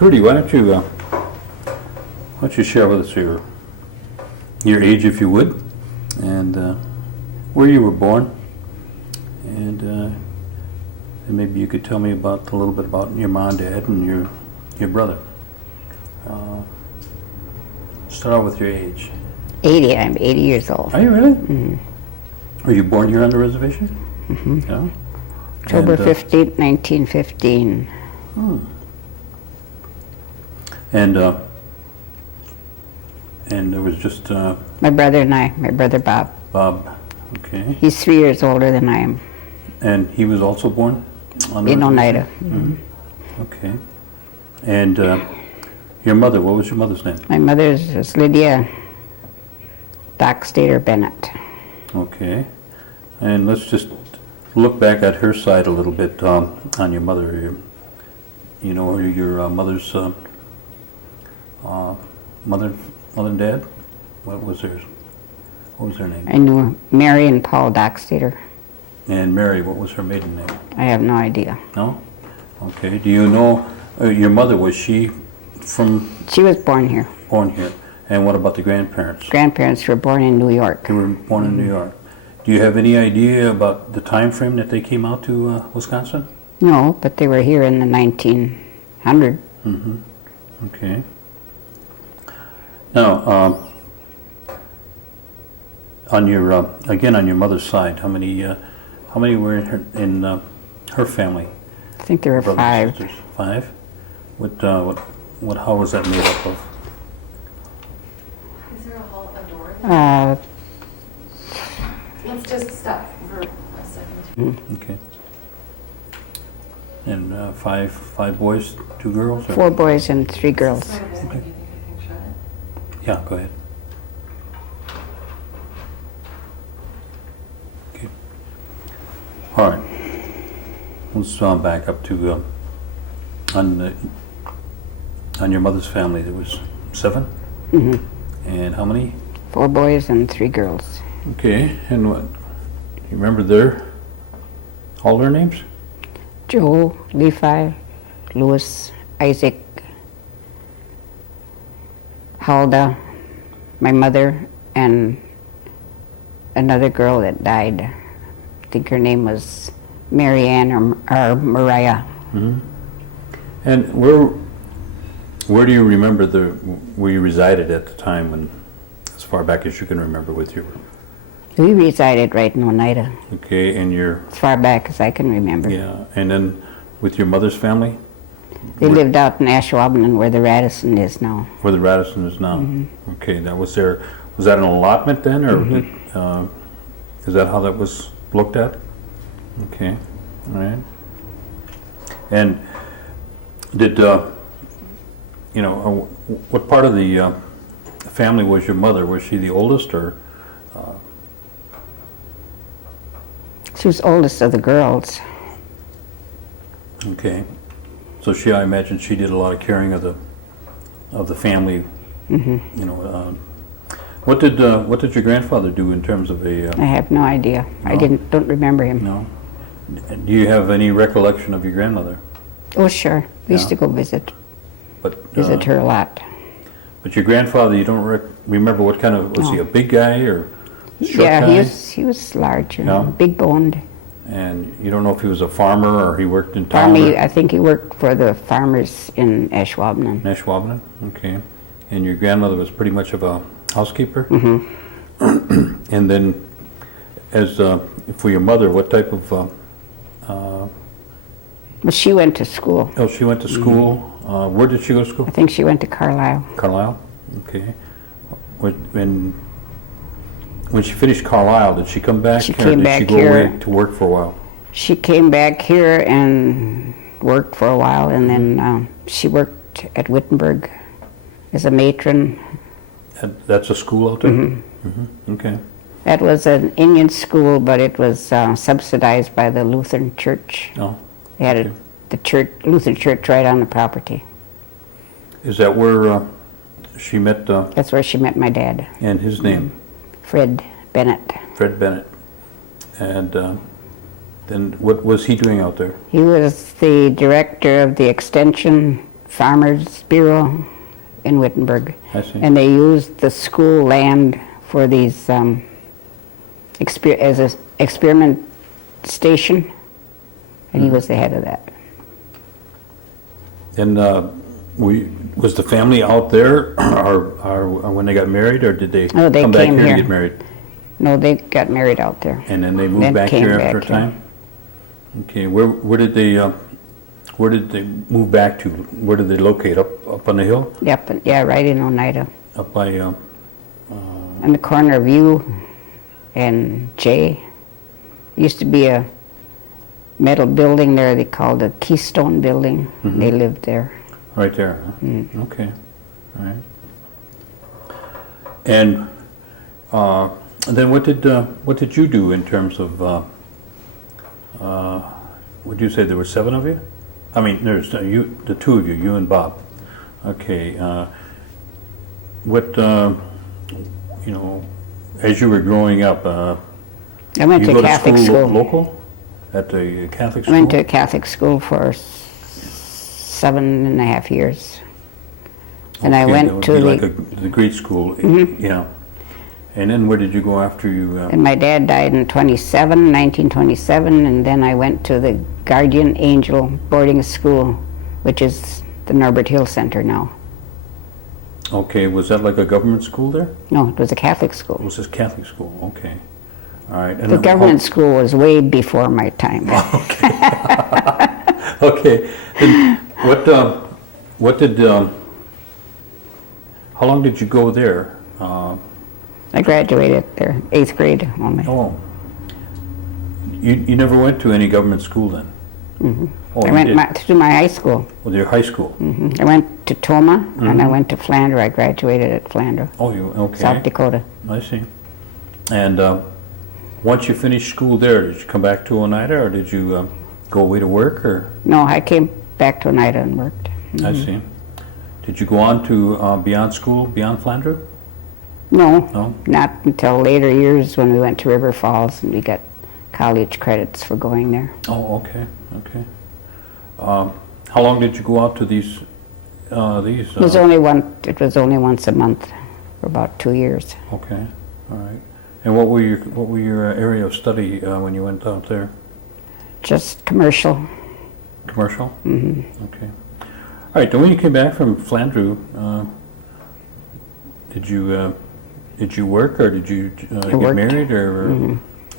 Rudy, why don't you share with us your age, if you would, and where you were born, and maybe you could tell me about a little bit about your mom, dad, and your brother. Start out with your age. 80. I'm 80 years old. Are you really? Mm-hmm. Were you born here on the reservation? Mm-hmm. Yeah. October 15th, 1915. And there was just My brother and I, my brother Bob. Bob. Okay. He's 3 years older than I am. And he was also born on the In reservation? Oneida. Mm-hmm. Okay. And your mother, what was your mother's name? My mother's is Lydia Doxtator Bennett. Okay. And let's just look back at her side a little bit on your mother. You know your mother's mother and dad? What was theirs? What was their name? I knew Mary and Paul Doxtator. And Mary, what was her maiden name? I have no idea. No? Okay. Do you know your mother, was she from? She was born here. Born here. And what about the grandparents? Grandparents were born in New York. They were born in New York. Do you have any idea about the time frame that they came out to Wisconsin? No, but they were here in the 1900. Mm-hmm. Okay. Now, on your again on your mother's side, how many were in her family? I think there were Brothers and 5. sisters? 5. What? How was that made up of? Is there a door there? Let's just stop for a second. Okay. And 5 boys, 2 girls? Or? 4 boys and 3 girls. Sort of busy. Do you think I can shut it? Yeah, go ahead. Okay. All right. Let's back up to on your mother's family. There was 7. Mm-hmm. And how many? 4 boys and 3 girls. Okay. And what? You remember all their names? Joe, Levi, Louis, Isaac, Hulda, my mother, and another girl that died. I think her name was Mary Ann or Mariah. Mm-hmm. And where do you remember where you resided at the time, when, as far back as you can remember, with your? We resided right in Oneida. Okay, and your. As far back as I can remember. Yeah, and then with your mother's family? They lived out in Ashwaubenon, where the Radisson is now. Where the Radisson is now. Mm-hmm. Okay, was that an allotment then, or is that how that was looked at? Okay, all right. And did what part of the family was your mother? Was she the oldest, or? She was oldest of the girls. Okay, so I imagine she did a lot of caring of the family. Mm-hmm. You know, what did your grandfather do in terms of a? I have no idea. No? I don't remember him. No. Do you have any recollection of your grandmother? Oh, sure. We used Yeah. to go visit But her a lot. But your grandfather, you don't remember what kind of, was he a big guy or short Yeah, guy? he was large, Yeah. big boned. And you don't know if he was a farmer or he worked in town? I think he worked for the farmers in Ashwaubenon. Ashwaubenon, okay. And your grandmother was pretty much of a housekeeper? Mm-hmm. And then, as for your mother, what type of? But she went to school. Oh, she went to school. Where did she go to school? I think she went to Carlisle. Carlisle. Okay. When she finished Carlisle, did she come back? She or came did back she go here. away to work for a while? She came back here and worked for a while, and then she worked at Wittenberg as a matron. And that's a school out there? Mm-hmm. Mm-hmm. Okay. That was an Indian school, but it was subsidized by the Lutheran Church. Oh. They had Okay. the Lutheran Church right on the property. Is that where she met? That's where she met my dad. And his name? Fred Bennett. Fred Bennett. And then what was he doing out there? He was the director of the extension Farmers Bureau in Wittenberg. I see. And they used the school land for these, as an experiment station, and he was the head of that. And was the family out there, or when they got married, or did they Oh, they come back came here to here. get married? No, they got married out there. And then they moved Then back came here back after a here. time? Okay, where did they move back to? Where did they locate? Up on the hill? Yep, yeah, right in Oneida. Up by, On the corner of U and J. Used to be a metal building there they called the Keystone Building. Mhm. They lived there. right there, huh? Mm. Okay, all right. And then what did you do in terms of, would you say there were 7 of you? I mean, there's you, the 2 of you, you and Bob. Okay, what, as you were growing up, I went you to go to Catholic school school. local? At the Catholic I school? went to a Catholic school for 7.5 years. And I Okay, went that would to be the, like the grade school, Mhm. yeah. And then where did you go after you, and my dad died in 1927, and then I went to the Guardian Angel boarding school, which is the Norbert Hill Center now. okay, was that like a government school there? No, it was a Catholic It school. was this Catholic school, okay. All right. And The then government school was way before my time. Okay. Then what did, how long did you go there? I graduated there, 8th grade only. Oh, you never went to any government school then? Mhm. Oh, I you went did? to my high school. Well, your high school? I went to Toma, and I Mhm. went to Flandre. I graduated at Flandre, Oh, you, okay. South Dakota. I see. And once you finished school there, did you come back to Oneida, or did you go away to work, or? No, I came back to Oneida and worked. I see. Did you go on to beyond school, beyond Flandre? No, No? not until later years when we went to River Falls and we got college credits for going there. Oh, okay, okay. How long did you go out to these? It was only once a month for about 2 years. Okay, all right. And what were your area of study when you went out there? Just commercial. Commercial? Hmm. Okay. All right. Then when you came back from Flandre, did you work, or did you get worked. married, or Mhm.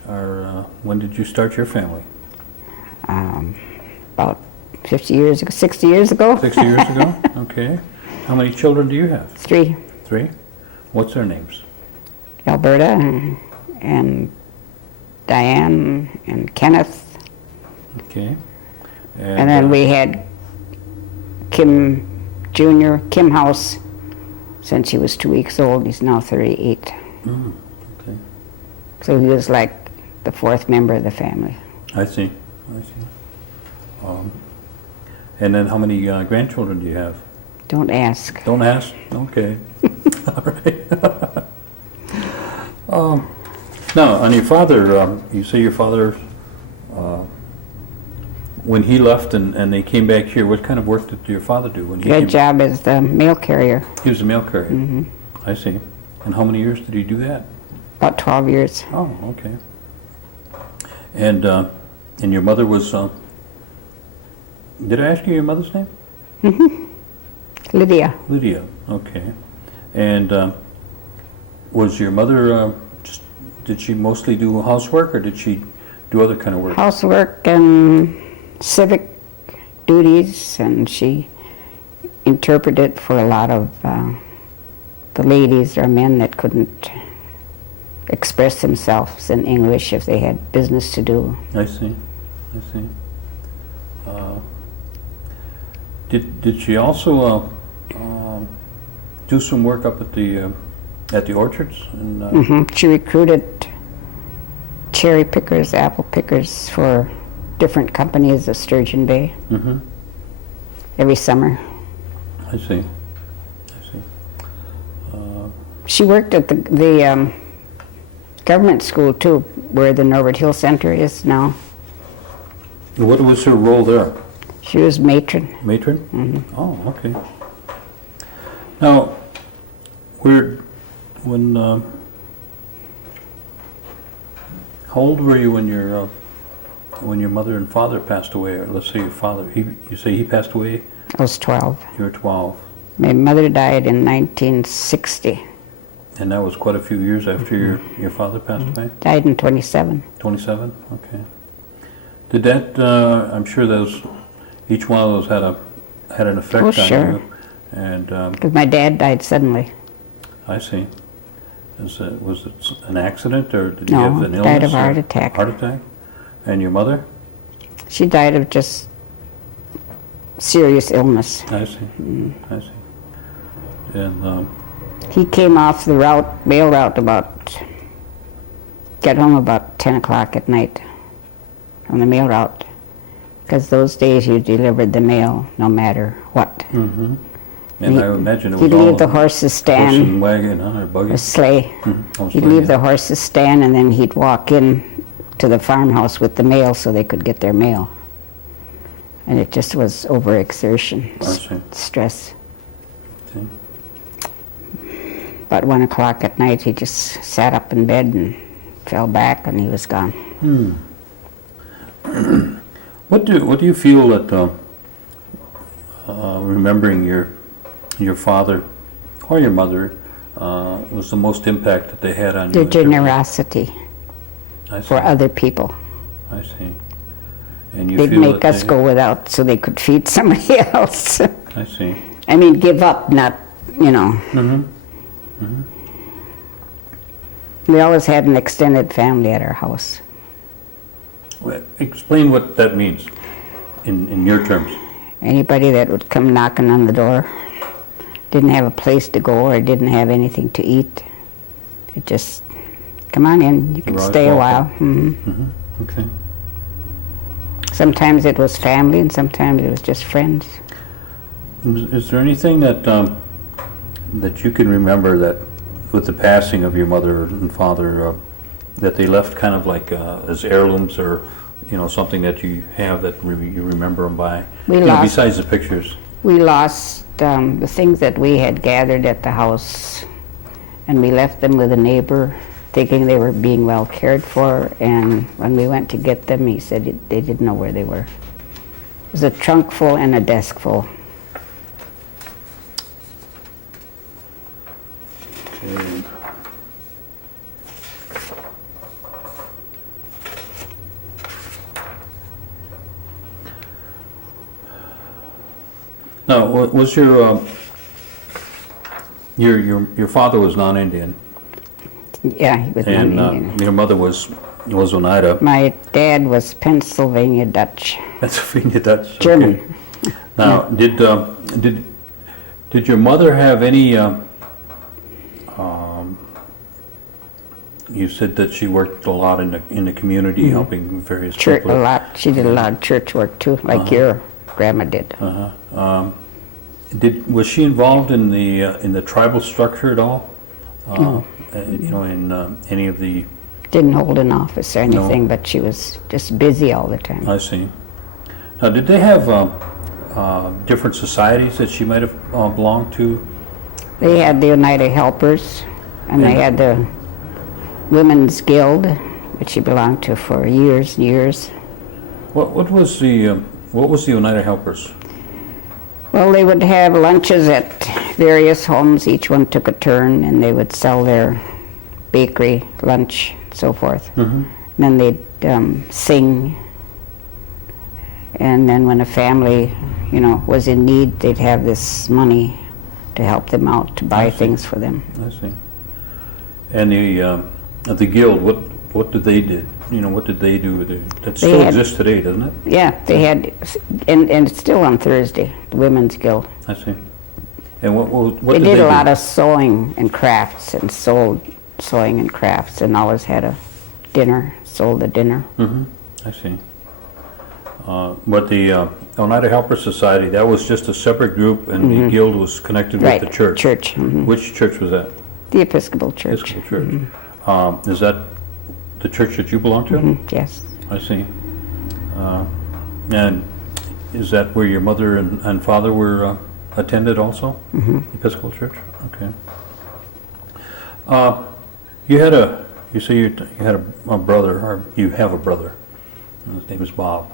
or when did you start your family? About 50 years ago, 60 years ago. 60 years ago. Okay. How many children do you have? 3. 3. What's their names? Alberta and Diane and Kenneth. Okay. And then we had Kim Jr., Kim House, since he was 2 weeks old. He's now 38. Okay. So he was like the 4th member of the family. I see. I see. And then how many grandchildren do you have? Don't ask. Don't ask? Okay. All right. Now, on your father, you say your father, when he left and they came back here, what kind of work did your father do when he He had a came? job as the mail carrier, He was a mail carrier. hmm I see. And how many years did he do that? about 12 years. Oh, okay. And your mother was, did I ask you your mother's name? Lydia. Lydia, okay. And was your mother, did she mostly do housework, or did she do other kind of work? Housework and civic duties, and she interpreted for a lot of the ladies or men that couldn't express themselves in English if they had business to do. I see, I see. Did she also do some work up at the orchards? And, She recruited cherry pickers, apple pickers for different companies of Sturgeon Bay mhm, every summer. I see, I see. She worked at the government school too, where the Norbert Hill Center is now. What was her role there? She was matron. Matron? Mm-hmm. Oh, okay. Now, when, how old were you when your mother and father passed away? Or let's say your father, you say he passed away? I was 12. You were 12. My mother died in 1960. And that was quite a few years after your father passed away? Died in 27. 27? Okay. Did that, I'm sure each one of those had an effect Oh, on sure. you. And Because my dad died suddenly. I see. Was it an accident or did you No, have an illness? died of or heart attack. Heart attack? And your mother? She died of just serious illness. I see. I see. And He came off the mail route got home about 10 o'clock at night on the mail route. Because those days you delivered the mail no matter what. and I imagine it was He'd all leave the a horses horse stand, and wagon, huh, or buggy? a sleigh. Oh, He'd sleigh, leave yeah. the horses stand and then he'd walk in to the farmhouse with the mail so they could get their mail. And it just was overexertion, I see. stress. See. About 1 o'clock at night, he just sat up in bed and fell back, and he was gone. What do you feel that remembering your father or your mother was the most impact that they had on you? Their in terms of- generosity I see. for other people. I see. And you They'd feel make that us go without so they could feed somebody else. I see. I mean, give up, not, you know. We always had an extended family at our house. Well, explain what that means in your terms. Anybody that would come knocking on the door didn't have a place to go or didn't have anything to eat. It just, come on in, you can You're always stay a while. welcome. Okay. Sometimes it was family and sometimes it was just friends. Is there anything that that you can remember that with the passing of your mother and father that they left kind of like as heirlooms or something that you have that you remember them by? We lost- besides the pictures. We lost the things that we had gathered at the house, and we left them with a neighbor thinking they were being well cared for, and when we went to get them, he said they didn't know where they were. It was a trunk full and a desk full. Okay. Now, was your father was non-Indian, Yeah, he was and non-Indian. your mother was Oneida, My dad was Pennsylvania Dutch. Pennsylvania Dutch. okay. German. Now, did your mother have any? You said that she worked a lot in the community, helping various Church, people. a lot. She did a lot of church work too, like your grandma did. Was she involved in the tribal structure at all? In any of the? Didn't hold an office or anything, but she was just busy all the time. I see. Now, did they have different societies that she might have belonged to? They had the Oneida Helpers, and they had the Women's Guild, which she belonged to for years and years. What was the Oneida Helpers? Well, they would have lunches at various homes. Each one took a turn, and they would sell their bakery, lunch, so forth. And then they'd sing. And then when a family, was in need, they'd have this money to help them out, to buy things for them. I see. And the guild, what did they do? What did they do? That still exists today, doesn't it? Yeah, they had, and it's still on Thursday, the Women's Guild. I see. And what They did did they a lot do? of sewing and crafts, and sold sewing and crafts, and always had a dinner, sold a dinner. I see. But the Oneida Helper Society, that was just a separate group, and the guild was connected Right, with the church. church. Which church was that? The Episcopal Church. Episcopal Church. Is that the church that you belong to? Yes. I see. And is that where your mother and father were attended also? Episcopal Church? Okay. You say you had a brother, or you have a brother. His name is Bob.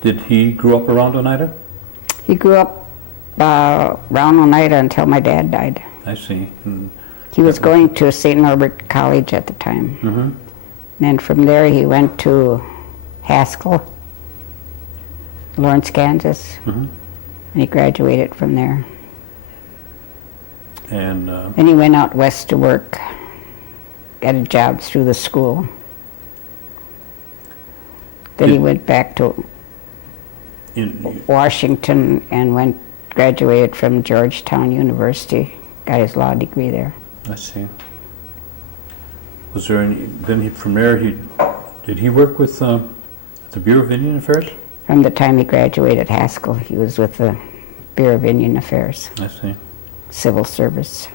Did he grow up around Oneida? He grew up around Oneida until my dad died. I see. He was going to St. Norbert College at the time. Mm-hmm. And then from there he went to Haskell, Lawrence, Kansas, Mm-hmm. and he graduated from there. And Then he went out west to work, got a job through the school. Then he went back to Washington and graduated from Georgetown University, got his law degree there. I see. Was there any? Then from there, did he work with the Bureau of Indian Affairs? From the time he graduated Haskell, he was with the Bureau of Indian Affairs, I see. civil service.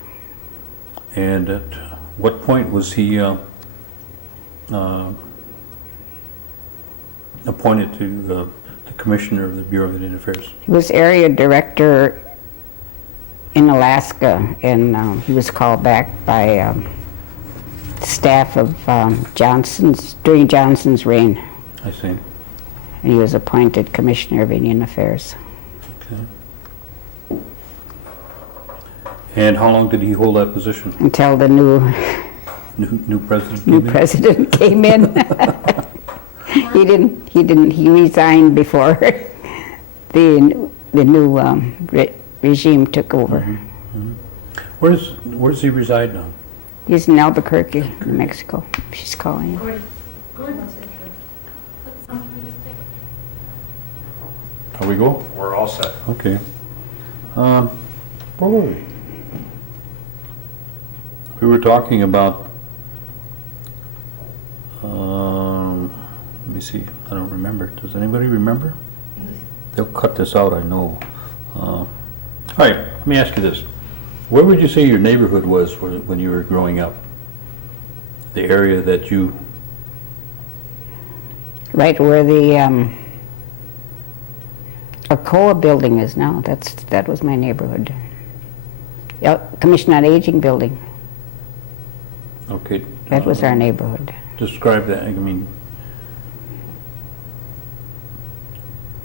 And at what point was he appointed to the commissioner of the Bureau of Indian Affairs? He was area director in Alaska, and he was called back by staff of during Johnson's reign, I see. and he was appointed commissioner of Indian Affairs. Okay. And how long did he hold that position? Until the new New president new came in? president came in. He resigned before the new regime took over. Mm-hmm. Where's he reside now? He's in Albuquerque, New Mexico. She's calling him. Gordon wants to intro. Something we just take. Are we go? We're all set. Okay. Where were we? We were talking about, let me see, I don't remember. Does anybody remember? They'll cut this out, I know. All right, let me ask you this. Where would you say your neighborhood was when you were growing up? The area that you... Right where the Alcoa building is now. That was my neighborhood. Commission on Aging building. Okay. That was our neighborhood. Describe that, I mean...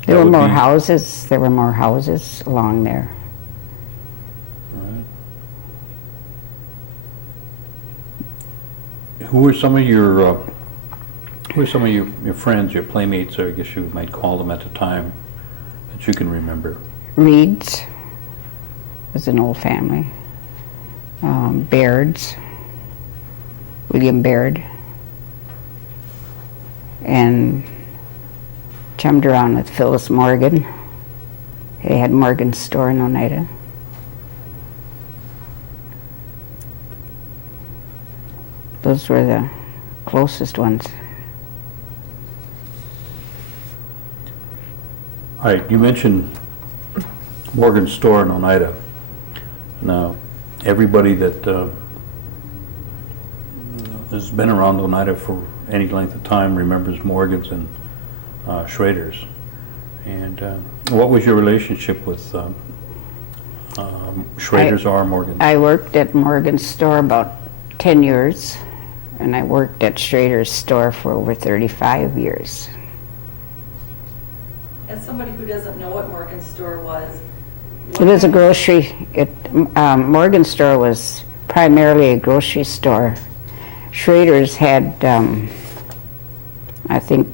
There that were would more be- houses. There were more houses along there. Who were some of your friends, your playmates, or I guess you might call them at the time, that you can remember? Reeds was an old family. Bairds, William Baird, and chummed around with Phyllis Morgan. They had Morgan's store in Oneida. Those were the closest ones. All right, you mentioned Morgan's store in Oneida. Now, everybody that has been around Oneida for any length of time remembers Morgan's and Schrader's. And what was your relationship with Schrader's or Morgan's? I worked at Morgan's store about 10 years, and I worked at Schrader's store for over 35 years. As somebody who doesn't know what Morgan's store was. It was a grocery. Morgan's store was primarily a grocery store. Schrader's had, I think,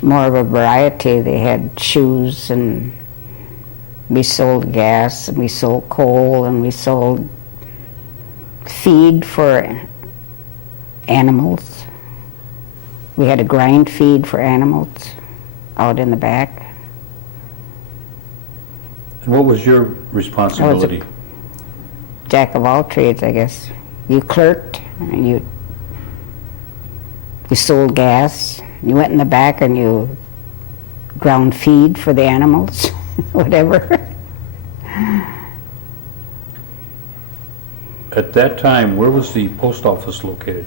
more of a variety. They had shoes, and we sold gas, and we sold coal, and we sold feed for animals. We had a grind feed for animals out in the back. And what was your responsibility? Jack of all trades, I guess. You clerked, and you sold gas. You went in the back and you ground feed for the animals, whatever. At that time, where was the post office located?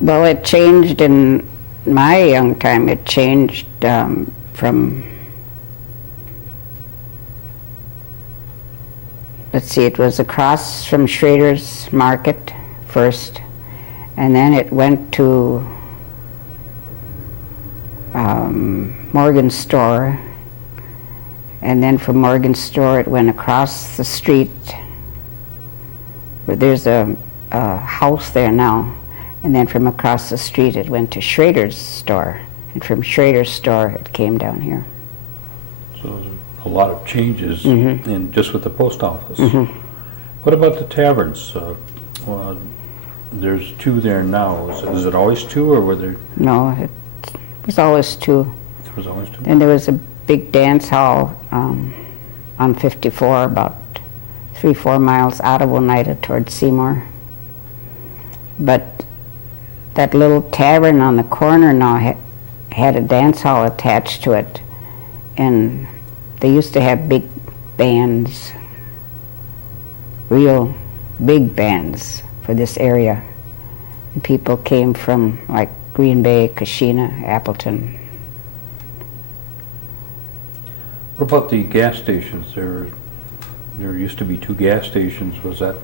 Well, it changed in my young time, it changed from, let's see, it was across from Schrader's Market first, and then it went to Morgan's Store, and then from Morgan's Store it went across the street, where there's a house there now, and then from across the street it went to Schrader's Store, and from Schrader's Store it came down here. So there's a lot of changes in just with the post office. Mm-hmm. What about the taverns? Well, there's two there now. Is it always two, or were there? No, it was always two. There was always two. And there was a big dance hall on 54, about 3-4 miles out of Oneida towards Seymour. But that little tavern on the corner now had a dance hall attached to it, and they used to have big bands, real big bands for this area. And people came from like Green Bay, Kashina, Appleton. What about the gas stations? There used to be 2 gas stations. Was that?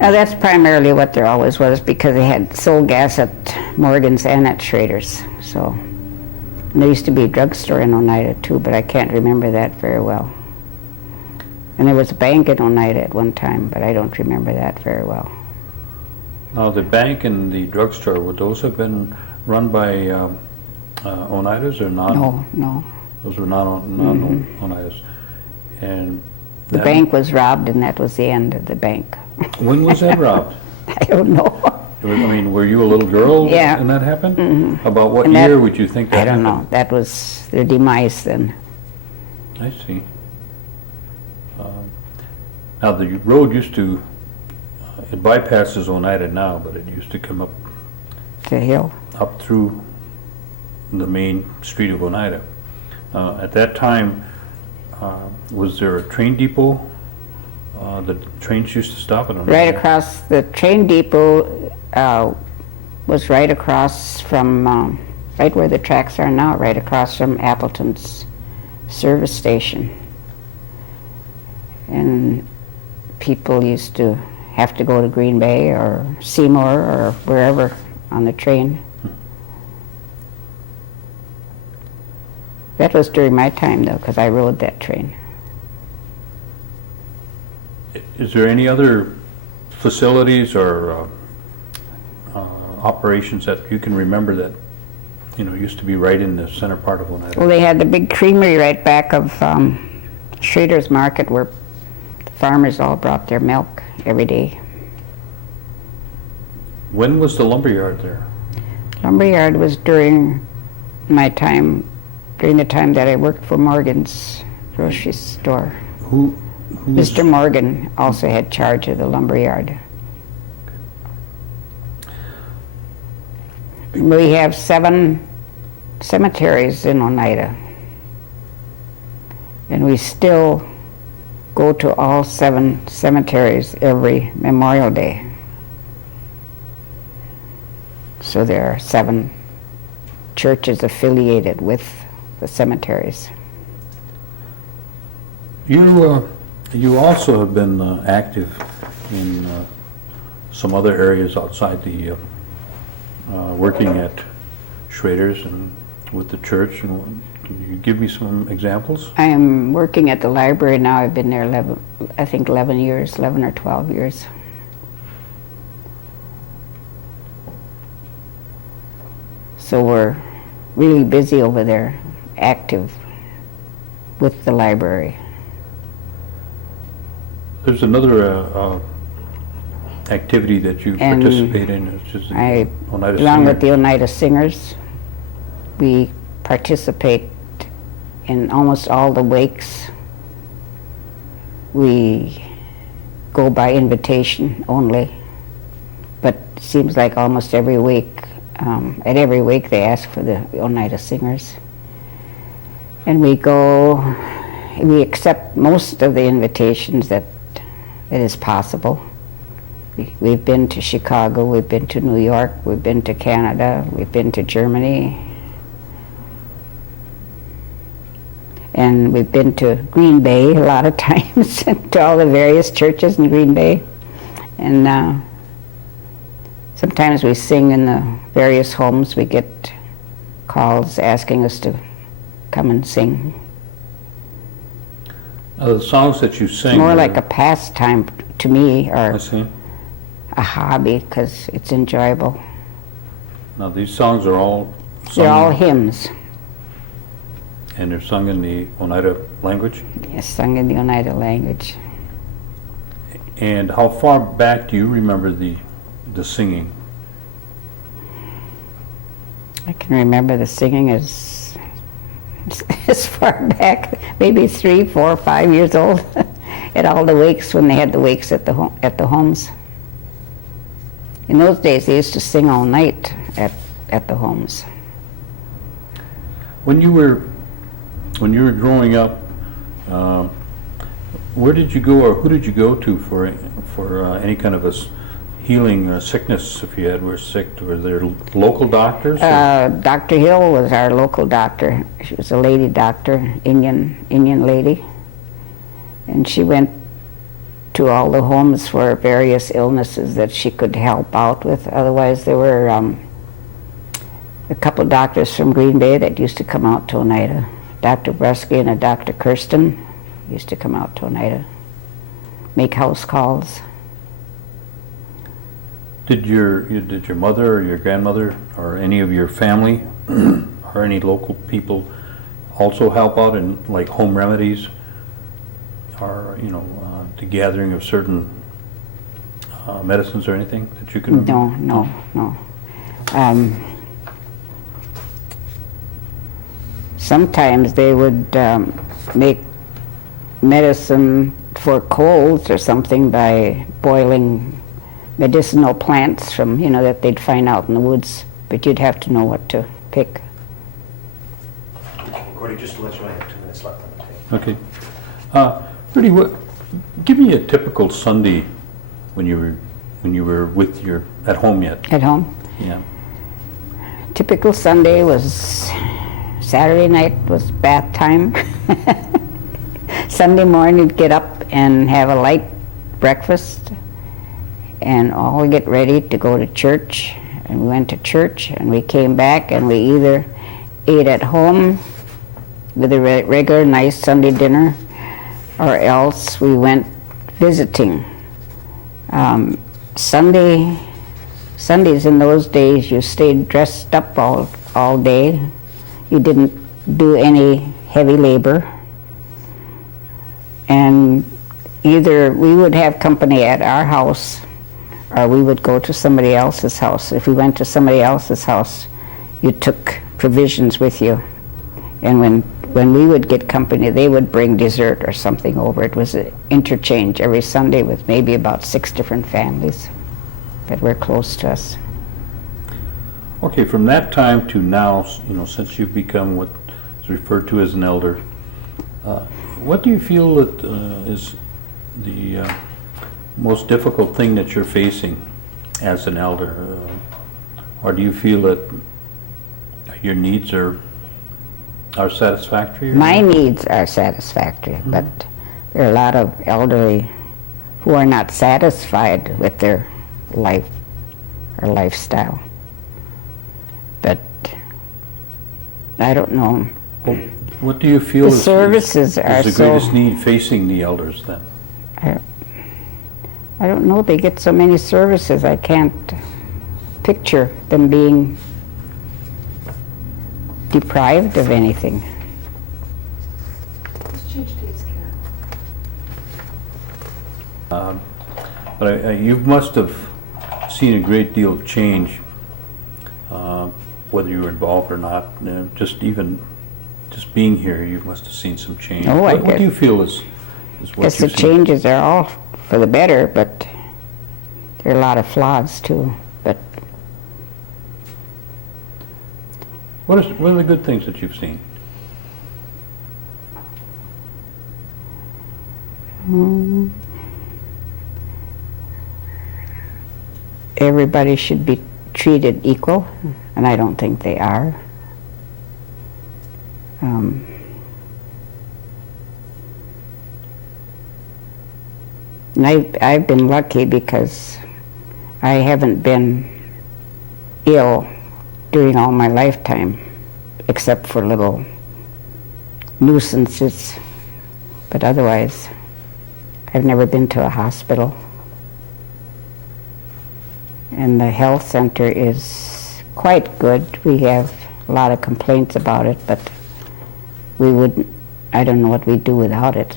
Now that's primarily what there always was, because they had sold gas at Morgan's and at Schrader's. So, and there used to be a drugstore in Oneida too, but I can't remember that very well. And there was a bank in Oneida at one time, but I don't remember that very well. Now the bank and the drugstore, would those have been run by Oneidas or not? No. Those were not Oneidas. And The that- bank was robbed, and that was the end of the bank. When was that robbed? I don't know. I mean, were you a little girl Yeah. when that happened? About what And that- year would you think that I don't know. happened? That was their demise then. I see. Now the road used to, it bypasses Oneida now, but it used to come The hill. up through the main street of Oneida. At that time, was there a train depot? The trains used to stop at Oneida? Right across, the train depot was right across from, right where the tracks are now, right across from Appleton's service station. And people used to have to go to Green Bay or Seymour or wherever on the train. That was during my time though, because I rode that train. Is there any other facilities or operations that you can remember that, used to be right in the center part of Oneida? Well, they had the big creamery right back of Schrader's Market, where the farmers all brought their milk every day. When was the lumberyard there? Lumberyard was during my time, during the time that I worked for Morgan's grocery store. Who's Mr. Morgan also had charge of the lumberyard. We have 7 cemeteries in Oneida, and we still go to all 7 cemeteries every Memorial Day. So there are 7 churches affiliated with the cemeteries. You also have been active in some other areas outside the working at Schrader's and with the church. And can you give me some examples? I am working at the library now. I've been there 11 years, 11 or 12 years. So we're really busy over there, active with the library. There's another activity that you And participate in. It's just the I, Oneida along with Senior. the Oneida Singers, we participate in almost all the wakes. We go by invitation only, but it seems like almost every week, at every wake they ask for the Oneida Singers. And we go, we accept most of the invitations that is possible. We've been to Chicago, we've been to New York, we've been to Canada, we've been to Germany, And we've been to Green Bay a lot of times, to all the various churches in Green Bay. And sometimes we sing in the various homes. We get calls asking us to come and sing. The songs that you sing. It's more like a pastime to me, I or see. a hobby, because it's enjoyable. Now, these songs are all sung, They're all hymns. and they're sung in the Oneida language? Yes, sung in the Oneida language. And how far back do you remember the singing? I can remember the singing as far back, maybe 3, 4, 5 years old, at all the wakes, when they had the wakes at the homes. In those days, they used to sing all night at the homes. When you were growing up, where did you go, or who did you go to for any kind of healing or sickness? If you were sick, were there local doctors? Dr. Hill was our local doctor. She was a lady doctor, Indian lady, and she went to all the homes for various illnesses that she could help out with. Otherwise, there were a couple doctors from Green Bay that used to come out to Oneida. Dr. Brusky and a Dr. Kirsten used to come out to Oneida, make house calls. Did your mother or your grandmother or any of your family or any local people also help out in like home remedies, or the gathering of certain medicines or anything that you can remember? No. Sometimes they would make medicine for colds or something by boiling medicinal plants from, that they'd find out in the woods, but you'd have to know what to pick. Gordy, just to let you know, I have 2 minutes left on the tape. Okay. Rudy, give me a typical Sunday when you were at home yet. At home? Yeah. Typical Sunday was Saturday night was bath time. Sunday morning, you'd get up and have a light breakfast and all get ready to go to church. And we went to church and we came back and we either ate at home with a regular nice Sunday dinner, or else we went visiting. Sundays in those days, you stayed dressed up all day. You didn't do any heavy labor. And either we would have company at our house, or we would go to somebody else's house. If we went to somebody else's house, you took provisions with you. And when we would get company, they would bring dessert or something over. It was an interchange every Sunday with maybe about 6 different families that were close to us. Okay, from that time to now, since you've become what is referred to as an elder, what do you feel that is the most difficult thing that you're facing as an elder? Or do you feel that your needs are satisfactory? My needs are satisfactory, but there are a lot of elderly who are not satisfied with their life or lifestyle. But I don't know. Well, what do you feel The services are is the so- greatest need facing the elders then? I don't know, they get so many services, I can't picture them being deprived of anything. Let's change dates, Karen. But you must have seen a great deal of change, whether you were involved or not. Just being here, you must have seen some change. Oh, I What do you feel is what Yes, the you've seen? changes are all for the better, but there are a lot of flaws too. But What are the good things that you've seen? everybody should be treated equal, and I don't think they are. And I've been lucky because I haven't been ill during all my lifetime, except for little nuisances. But otherwise, I've never been to a hospital. And the health center is quite good. We have a lot of complaints about it, but I don't know what we'd do without it.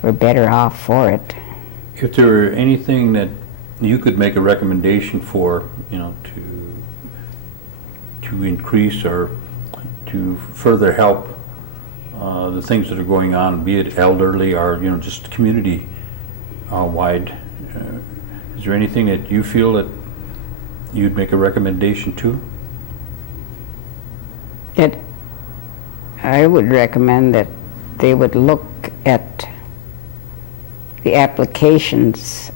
We're better off for it. If there were anything that you could make a recommendation for, to increase or to further help the things that are going on, be it elderly or, just community wide, is there anything that you feel that you'd make a recommendation to? That I would recommend that they would look at the applications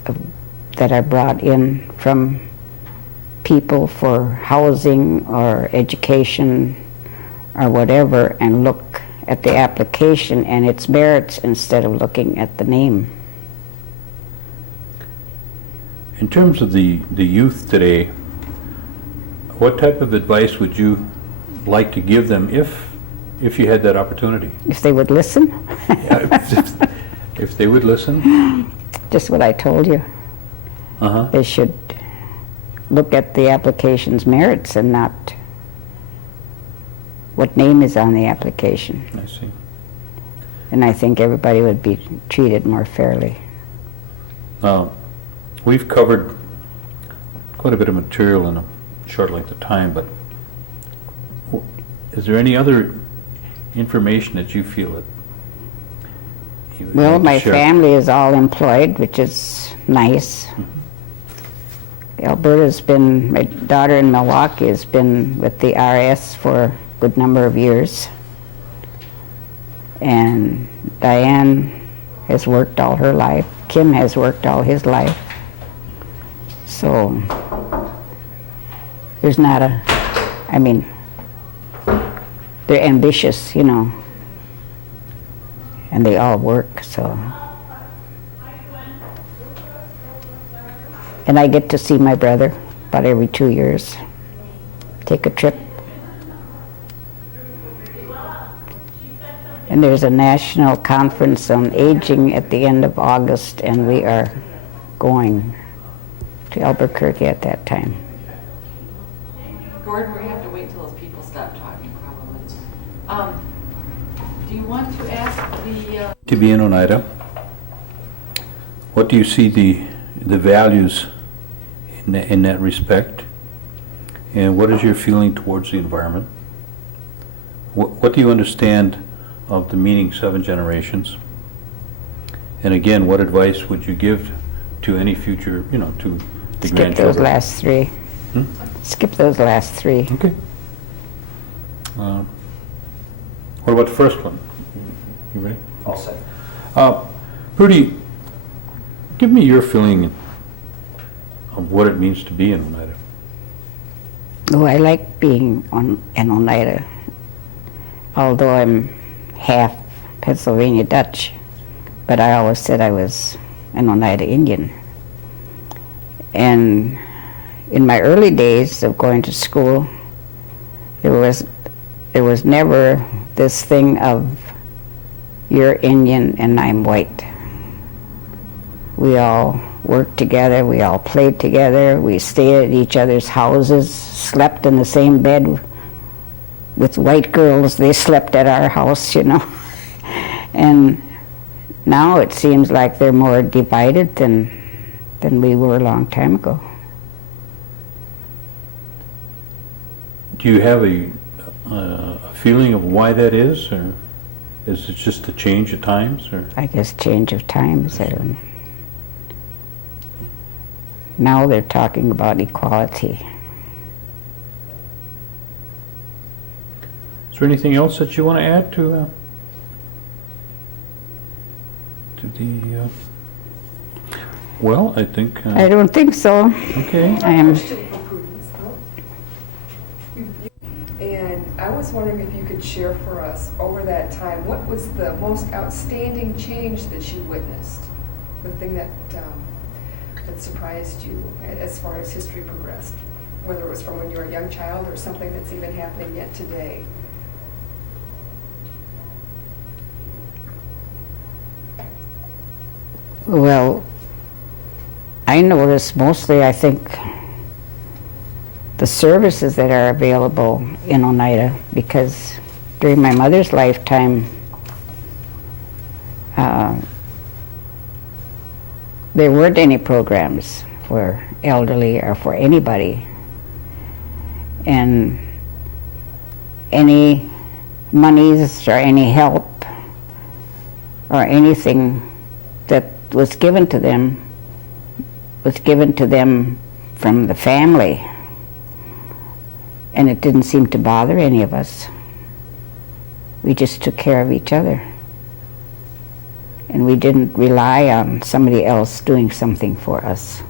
that are brought in from people for housing or education or whatever, and look at the application and its merits instead of looking at the name. In terms of the youth today, what type of advice would you like to give them if you had that opportunity? If they would listen, If they would listen? just what I told you. Uh-huh. They should look at the application's merits and not what name is on the application. I see. And I think everybody would be treated more fairly. We've covered quite a bit of material in a short length of time, but is there any other information that you feel that you would Well, like to my share? family is all employed, which is nice. Alberta's been, my daughter in Milwaukee has been with the RS for a good number of years. And Diane has worked all her life. Kim has worked all his life. So there's not they're ambitious, and they all work, so. And I get to see my brother about every 2 years, take a trip. And there's a national conference on aging at the end of August, and we are going to Albuquerque at that time. Gordon, we're going to have to wait till those people stop talking, probably. Do you want to ask the... To be in Oneida, what do you see the values in that respect? And what is your feeling towards the environment? What do you understand of the meaning 7 generations? And again, what advice would you give to any future, to the Skip grandchildren? those last 3. Skip those last 3. Okay. What about the first one? You ready? All set. Prudy, give me your feeling of what it means to be in Oneida. Oh, I like being in Oneida, although I'm half Pennsylvania Dutch, but I always said I was an Oneida Indian. And in my early days of going to school, there was never this thing of you're Indian and I'm white. We all worked together, we all played together, we stayed at each other's houses, slept in the same bed with white girls. They slept at our house, And now it seems like they're more divided than we were a long time ago. Do you have a feeling of why that is, or is it just a change of times, or? I guess change of times. I don't know. Now they're talking about equality. Is there anything else that you want to add to the? Well, I think. I don't think so. Okay. I am. Question for Prudence, though. And I was was wondering if you could share for us, over that time, what was the most outstanding change that you witnessed? The thing that surprised you as far as history progressed? Whether it was from when you were a young child or something that's even happening yet today? Well, I notice mostly, I think, the services that are available in Oneida, because during my mother's lifetime, there weren't any programs for elderly or for anybody. And any monies or any help or anything that was given to them from the family. And it didn't seem to bother any of us. We just took care of each other. And we didn't rely on somebody else doing something for us.